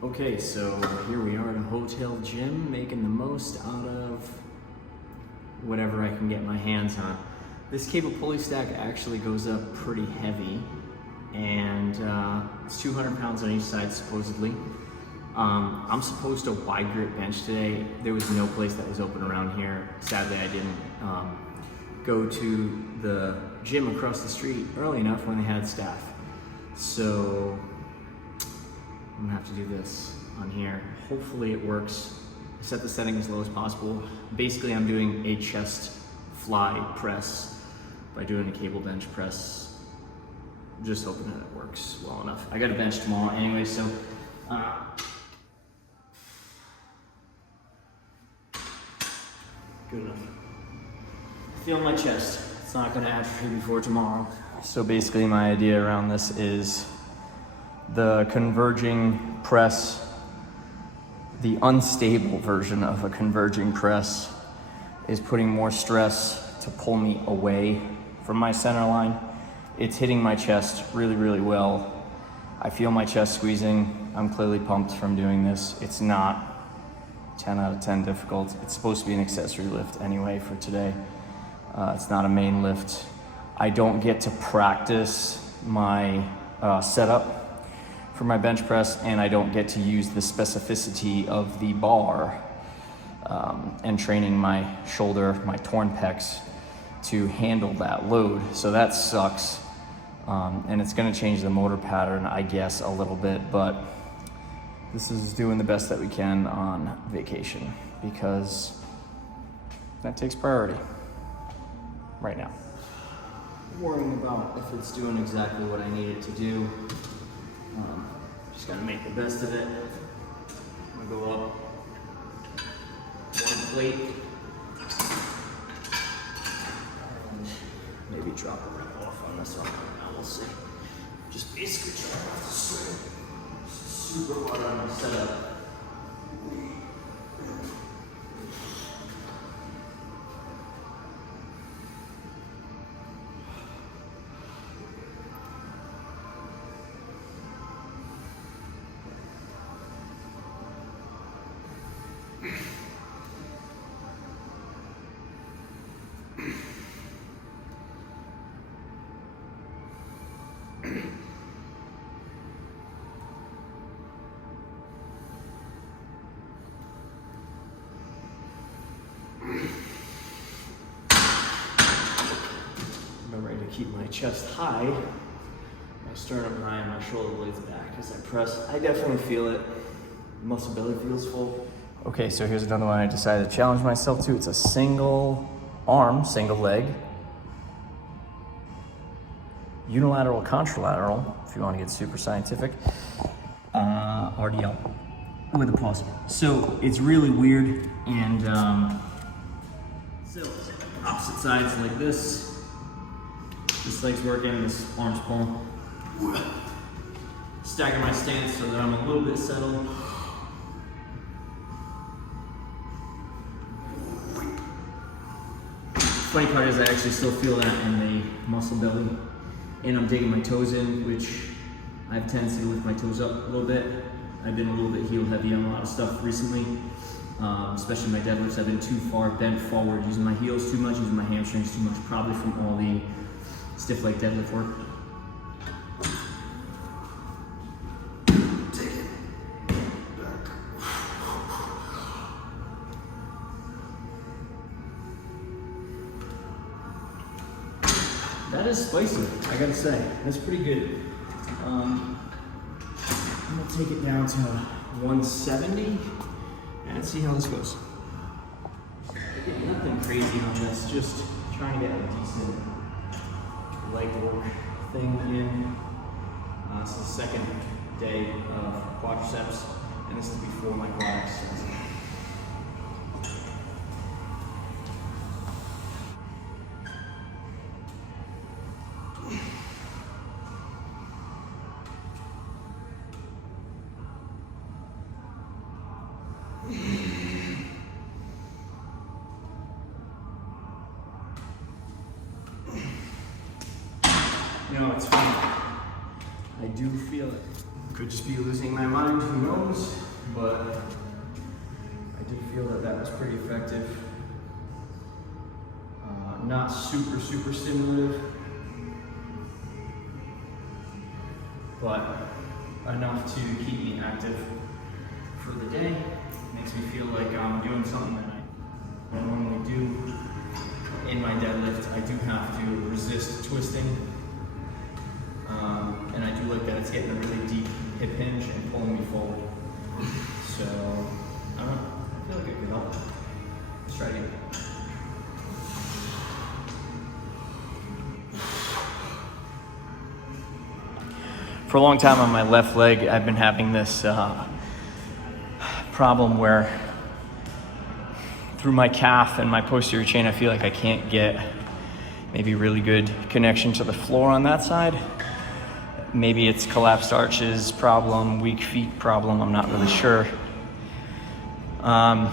Okay, so here we are at a hotel gym, making the most out of whatever I can get my hands on. This cable pulley stack actually goes up pretty heavy, and it's 200 pounds on each side supposedly. I'm supposed to wide grip bench today. There was no place that was open around here. Sadly, I didn't go to the gym across the street early enough when they had staff. So I'm gonna have to do this on here. Hopefully it works. I set the setting as low as possible. Basically, I'm doing a chest fly press by doing a cable bench press. Just hoping that it works well enough. I got a bench tomorrow anyway, so good enough. Feel my chest. It's not gonna atrophy before tomorrow. So basically my idea around this is the converging press, the unstable version of a converging press is putting more stress to pull me away from my center line. It's hitting my chest really, really well. I feel my chest squeezing. I'm clearly pumped from doing this. It's not 10 out of 10 difficult. It's supposed to be an accessory lift anyway for today. It's not a main lift. I don't get to practice my setup for my bench press, and I don't get to use the specificity of the bar and training my shoulder, my torn pecs to handle that load. So that sucks. And it's gonna change the motor pattern, I guess, a little bit, but this is doing the best that we can on vacation because that takes priority right now. Worrying about if it's doing exactly what I need it to do. Just gotta make the best of it. I'm gonna go up one plate and maybe drop a rep off on this one. Now we'll see. Just basically drop off the string. Super hard on my setup. I'm ready to keep my chest high, my sternum high, and my shoulder blades back as I press. I definitely feel it. Muscle belly feels full. Okay, so here's another one I decided to challenge myself to. It's a single arm, single leg, unilateral, contralateral, if you want to get super scientific, RDL with a pause. So it's really weird, and so opposite sides like this. This leg's working, this arm's pulling. Stagger my stance so that I'm a little bit settled. Funny part is I actually still feel that in the muscle belly, and I'm digging my toes in, which I have a tendency to lift my toes up a little bit. I've been a little bit heel heavy on a lot of stuff recently, especially my deadlifts. I've been too far bent forward, using my heels too much, using my hamstrings too much, probably from all the stiff leg deadlift work. Take it back. That is spicy, I gotta say. That's pretty good. I'm gonna take it down to 170 and see how this goes. Again, nothing crazy on this, just trying to get a decent leg work thing in. This is the second day of quadriceps, and this is before my quad exercise. No, it's fine. I do feel it. Could just be losing my mind, who knows? feel that that was pretty effective. Not super stimulative, but enough to keep me active for the day. Makes me feel like I'm doing something that I normally do. In my deadlift, I do have to resist twisting, and I do like that it's getting a really deep hip hinge and pulling me forward. So, I don't know, I feel like it could help. Let's try it again. For a long time on my left leg, I've been having this problem where through my calf and my posterior chain, I feel like I can't get maybe really good connection to the floor on that side. Maybe it's collapsed arches problem, weak feet problem, I'm not really sure. But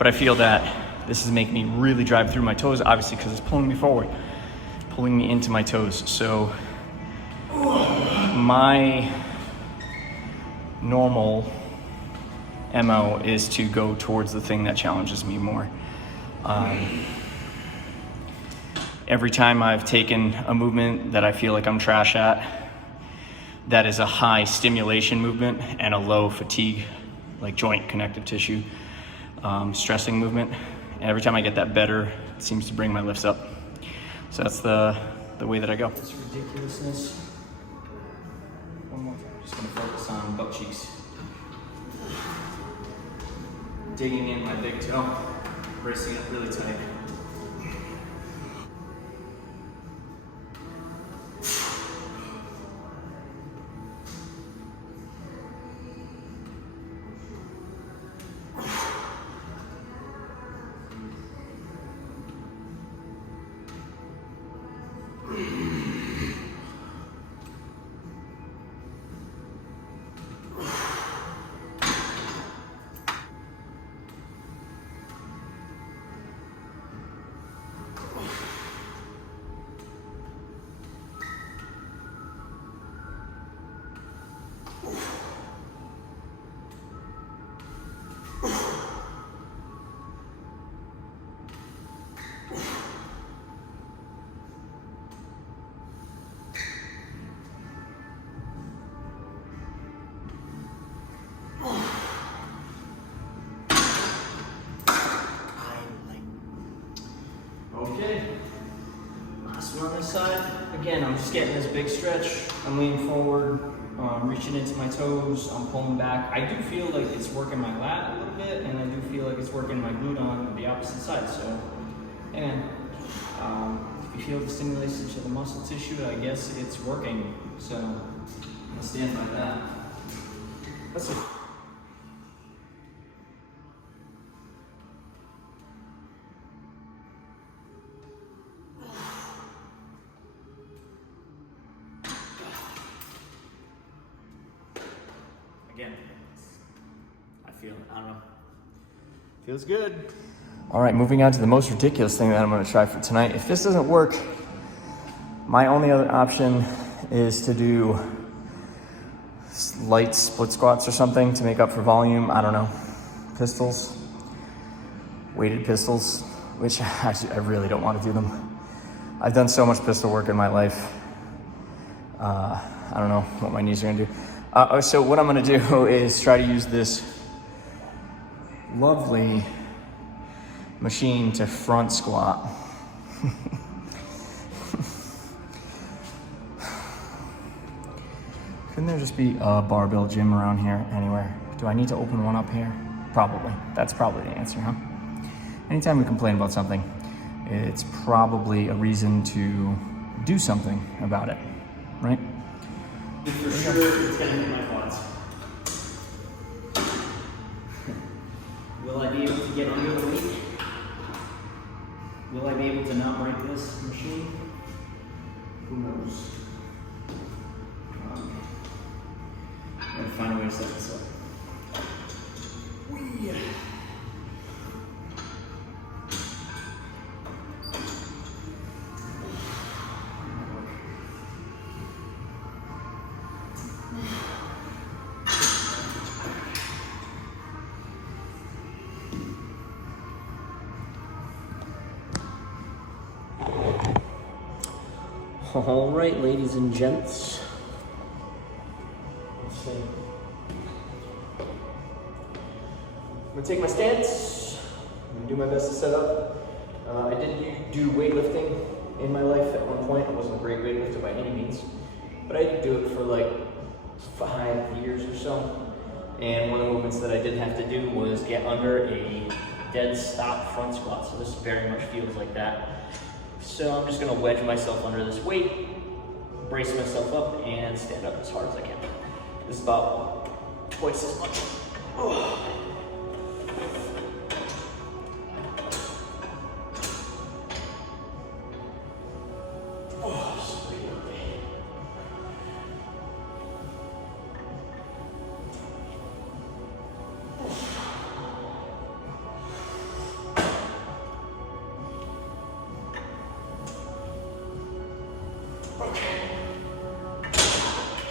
I feel that this is making me really drive through my toes, obviously because it's pulling me forward, pulling me into my toes. So my normal MO is to go towards the thing that challenges me more. Every time I've taken a movement that I feel like I'm trash at, that is a high stimulation movement and a low fatigue, like joint connective tissue, stressing movement. And every time I get that better, it seems to bring my lifts up. So that's the way that I go. This ridiculousness. One more time. Just gonna focus on butt cheeks. Digging in my big toe, bracing it really tight. Okay, last one on this side. Again, I'm just getting this big stretch. I'm leaning forward, reaching into my toes, I'm pulling back. I do feel like it's working my lat a little bit, and I do feel like it's working my glute on the opposite side. So, and if you feel the stimulation to the muscle tissue, I guess it's working. So, I'm gonna stand by that. That's it. Again, I don't know. Feels good. All right, moving on to the most ridiculous thing that I'm gonna try for tonight. If this doesn't work, my only other option is to do light split squats or something to make up for volume. I don't know, pistols, weighted pistols, which actually I really don't want to do them. I've done so much pistol work in my life. I don't know what my knees are gonna do. So what I'm gonna do is try to use this lovely machine to front squat. Couldn't there just be a barbell gym around here anywhere? Do I need to open one up here? Probably. That's probably the answer, huh? Anytime we complain about something, it's probably a reason to do something about it, right? For sure, it's gonna hit my quads. Will I be able to get under the weight? Will I be able to not break this machine? Who knows? I'm gonna find a way to set this up. Whee! All right, ladies and gents. Let's see. I'm gonna take my stance. I'm gonna do my best to set up. I did do weightlifting in my life at one point. I wasn't a great weightlifter by any means, but I did do it for like 5 years or so. And one of the movements that I did have to do was get under a dead stop front squat. So this very much feels like that. So I'm just gonna wedge myself under this weight, brace myself up, and stand up as hard as I can. This is about twice as much. Oh.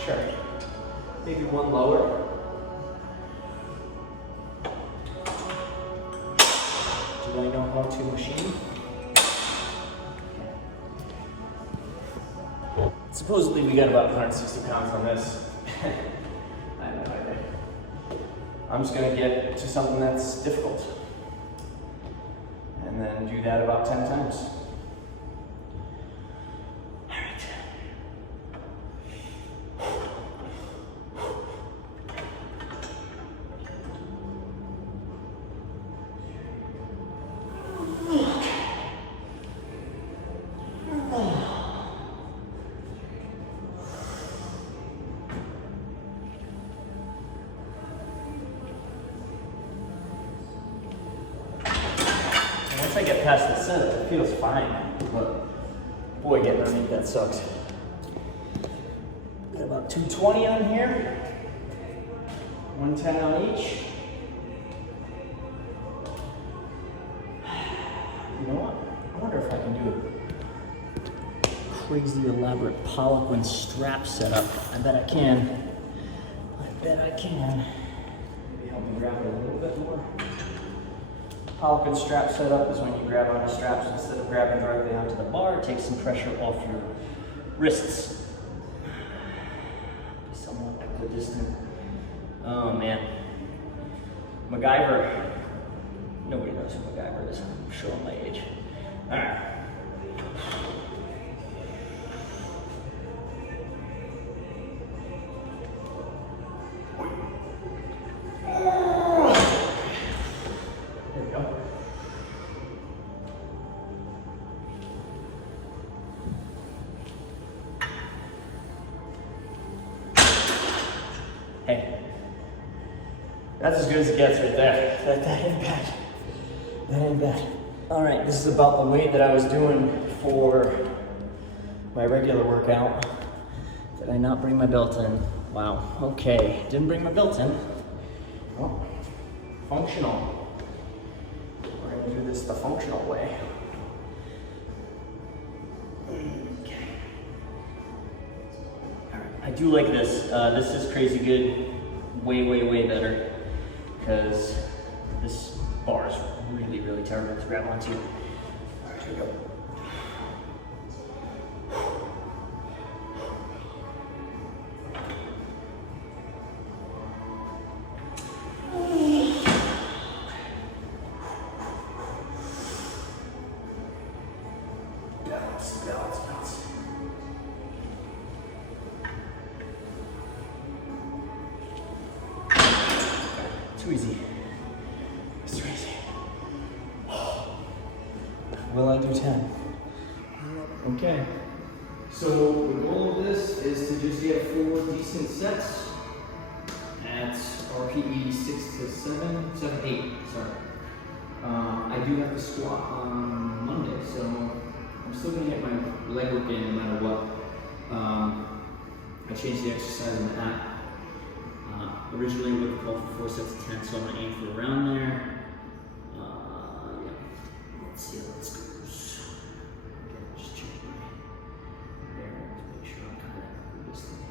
Sure. Maybe one lower. Do I know how to machine? Supposedly we got about 160 pounds on this. I have no idea. I'm just gonna get to something that's difficult. And then do that about 10 times. Once I get past the setup, it feels fine, but boy, getting underneath that sucks. Got about 220 on here, 110 on each. You know what? I wonder if I can do a crazy elaborate Poliquin strap setup. I bet I can. I bet I can. Maybe help me grab it a little bit more. Poliquin strap setup is when you grab onto straps instead of grabbing directly onto the bar. It takes some pressure off your wrists. Be somewhat equidistant. Oh man. MacGyver. Nobody knows who MacGyver is. I'm showing my age. Alright. Hey, that's as good as it gets right there. That ain't bad. That ain't bad. All right, this is about the weight that I was doing for my regular workout. Did I not bring my belt in? Wow, okay. Didn't bring my belt in. Well, functional. We're gonna do this the functional way. Okay. All right, I do like this. This is crazy good. Way better. Because this bar is really terrible to grab onto. All right, here we go. Balance. Too easy. It's too easy. Will I do 10? Okay. So the goal of this is to just get 4 decent sets at RPE 6 to 7, 8, sorry. I do have to squat on Monday, so I'm still gonna get my leg work in no matter what. I changed the exercise in the app. Originally we would have called for 4 sets of 10, so I'm gonna aim for around there. Yeah. Let's see how this goes. Again, just check my bearings, make sure I'm kind of this thing.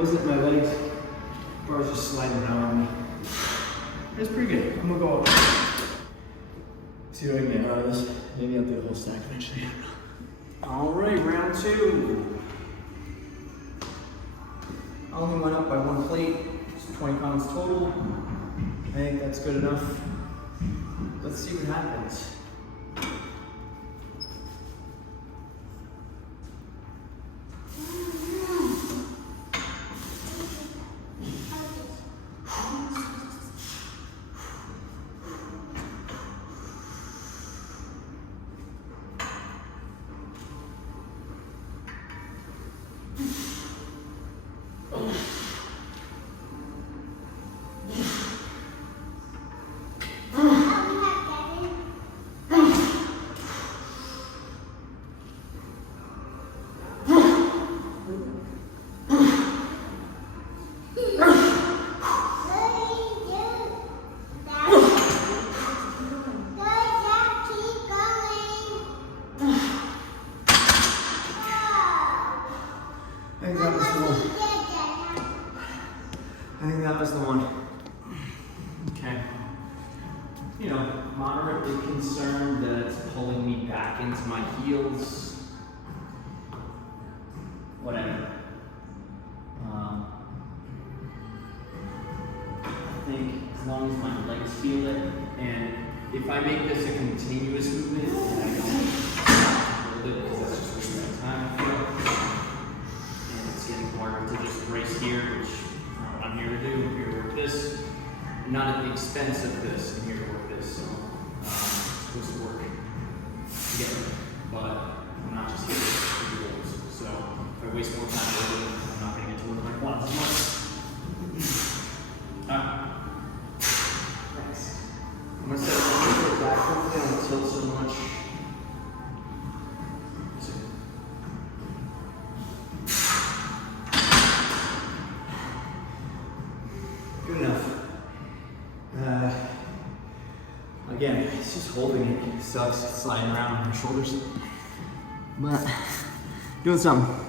wasn't my legs. Bar was just sliding around on me. It was pretty good. I'm gonna go up. See what I can get out of this. Maybe I'll do the whole stack eventually. All right, round 2. I only went up by 1 plate. It's 20 pounds total. I think that's good enough. Let's see what happens. I think that was the one. Okay. You know, moderately concerned that it's pulling me back into my heels. Whatever. I think as long as my legs feel it, and if I make this a continuous movement, and I don't hold it because that's just wasting my time, I feel. And it's getting harder to just brace here, which I'm here to do. I'm here to work this, not at the expense of this. I'm here to work this, so it's supposed to work together. But I'm not just here to do goals. So if I waste more time with it, I'm not going to get to work my quads as much. Thanks. I'm going to set it a little bit back. Hopefully I don't tilt so much. Good enough. Again, it's just holding it. It sucks sliding around on your shoulders. But doing something.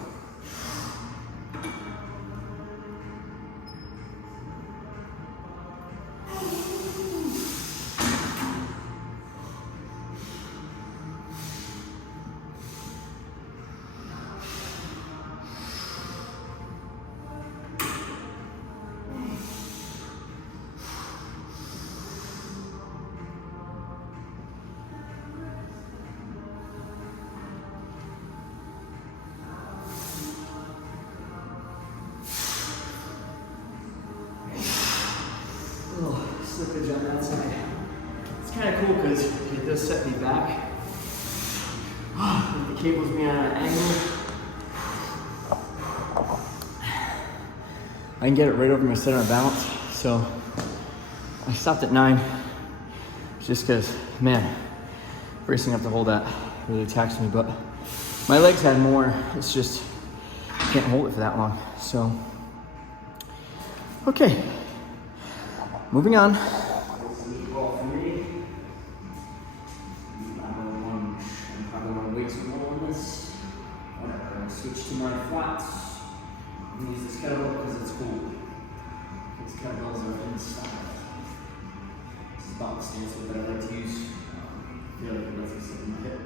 Slippage on that side. It's kind of cool because it does set me back. The cable's me on an angle. I can get it right over my center of balance. So I stopped at 9 just because, man, bracing up to hold that really taxed me. But my legs had more. It's just, I can't hold it for that long. So, okay. Moving on. Switch to my flats. I'm gonna use this kettlebell because it's cool. These kettlebells are inside. This is about the stance that I like to use. I feel like it doesn't sit in my hip.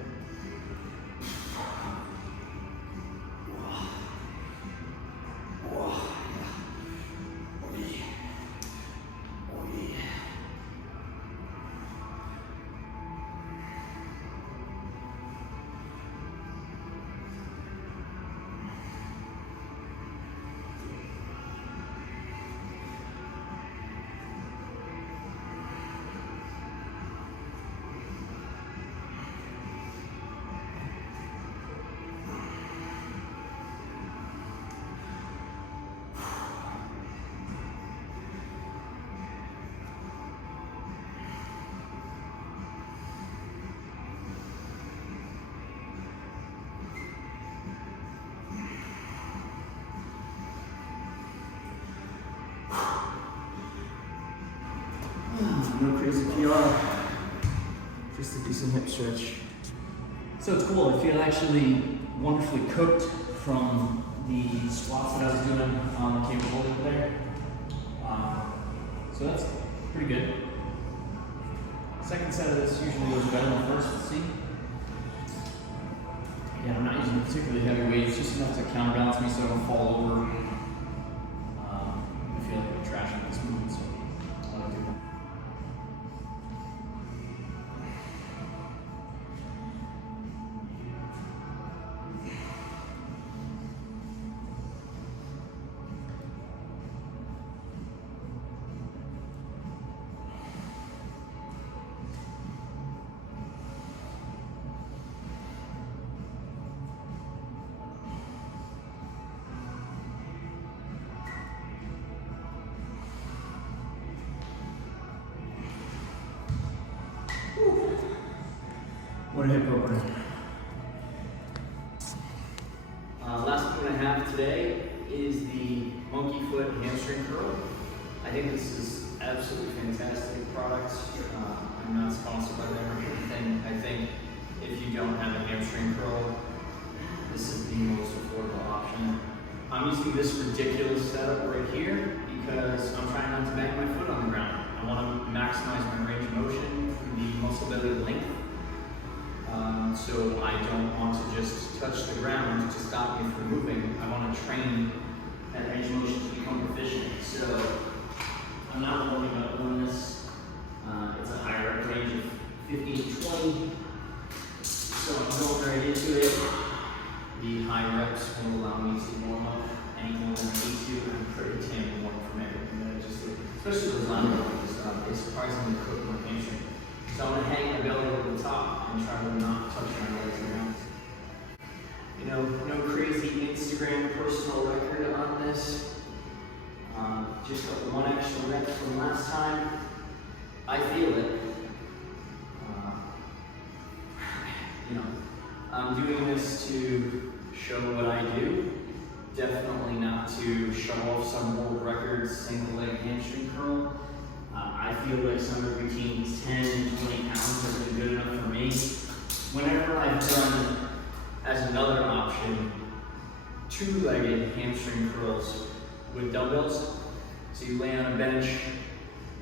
No crazy PR, just a decent hip stretch. So it's cool, I feel actually wonderfully cooked from the squats that I was doing on the cable holder there. So that's pretty good. Second set of this usually goes better than the first, let's see. Again, I'm not using particularly heavy weights, just enough to counterbalance me so I don't fall over. I feel like I'm trashing this movement, so I'll do that. What a hip opener. Last one I have today is the monkey foot hamstring curl. I think this is absolutely fantastic product. I'm not sponsored by them or anything. I think if you don't have a hamstring curl, this is the most affordable option. I'm using this ridiculous setup right here because I'm trying not to bang my foot on the ground. I want to maximize my range of motion through the muscle belly length. So I don't want to just touch the ground to stop me from moving. I want to train that range of motion to become proficient. So I'm not worried about doing this. It's a higher rep range of 15 to 20. So I'm going right into it. The high reps will allow me to warm up any more than I need to. I'm pretty damn warm from everything that I just did. Especially those lateral lunges. They surprisingly cook my hamstring. So I'm going to hang my belly over the top and try to not touch my legs around. You know, no crazy Instagram personal record on this. Just got the one extra rep from last time. I feel it. You know, I'm doing this to show what I do. Definitely not to show off some world record single leg hamstring curl. I feel like some of the routines 10 and 20 pounds have been good enough for me. Whenever I've done, as another option, two-legged hamstring curls with dumbbells. So you lay on a bench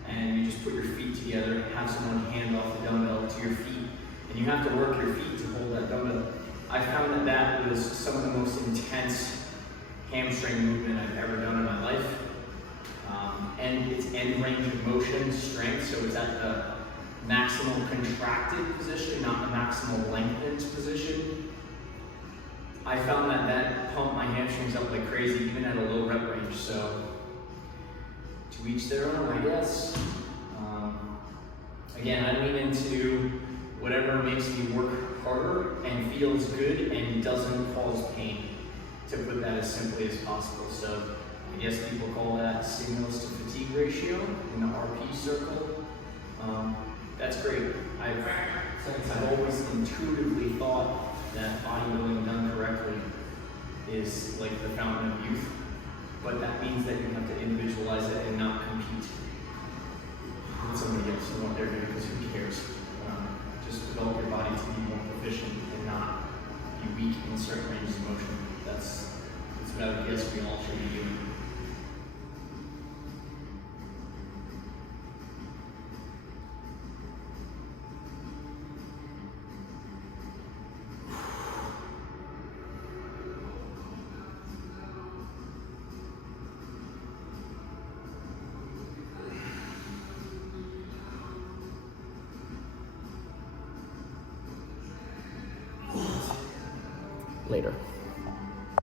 and you just put your feet together, have someone hand off the dumbbell to your feet, and you have to work your feet to hold that dumbbell. I found that that was some of the most intense hamstring movement I've ever done in my life. And it's end range of motion strength, so it's at the maximal contracted position, not the maximal lengthened position. I found that that pumped my hamstrings up like crazy, even at a low rep range. So to each their own, I guess. Again, I lean into whatever makes me work harder and feels good and doesn't cause pain, to put that as simply as possible. So I guess people call that stimulus to fatigue ratio in the RP circle. That's great. I've always intuitively thought that bodybuilding done correctly is like the fountain of youth, but that means that you have to individualize it and not compete with somebody else and what they're doing, because who cares? Just develop your body to be more proficient and not be weak in certain ranges of motion. That's what I would guess we all should be doing.